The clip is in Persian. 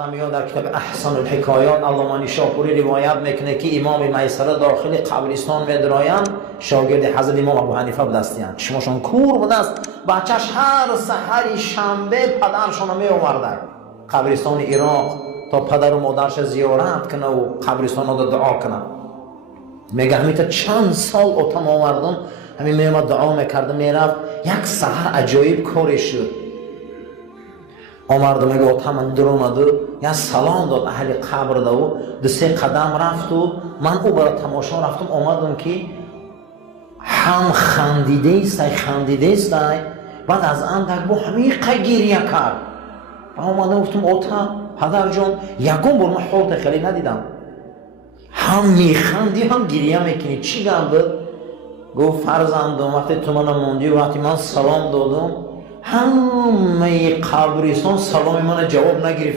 آدم میاد در کتاب احسن الحکایات علامه نیشاپوری روایت میکنه که امام میسره داخل قبرستان میدراین، شاگرد حضرت امام ابو حنیفه بودستیان، چشمشون کور بود است، بچهش هر سحر شنبه پدرشون می آورده قبرستان عراق تا پدر و مادرش زیارت کنه و قبرستان رو دعا کنه. میگه همین تا چند سال اوتم آوردم همین میامد دعا میکردم میرفت، یک سحر عجایب کارش شد. آمرد میگه اوتم اندر اومد و یا سلام داد اهل قبر ده و دو سه قدم رفت و من او برای تماشا رفتم. آمدم که هم خندیده است بعد از اندک با همیقه گریه کرد. آمده گفتم اوتم پدر جان یکم بر من حالت خیلی ندیدم، هم میخندی هم گریه میکنی، چی گم بود؟ گفت فرزندم وقتی تو من موندی و وقتی من سلام دادم همه قبرستان سلام من جواب نگرفت.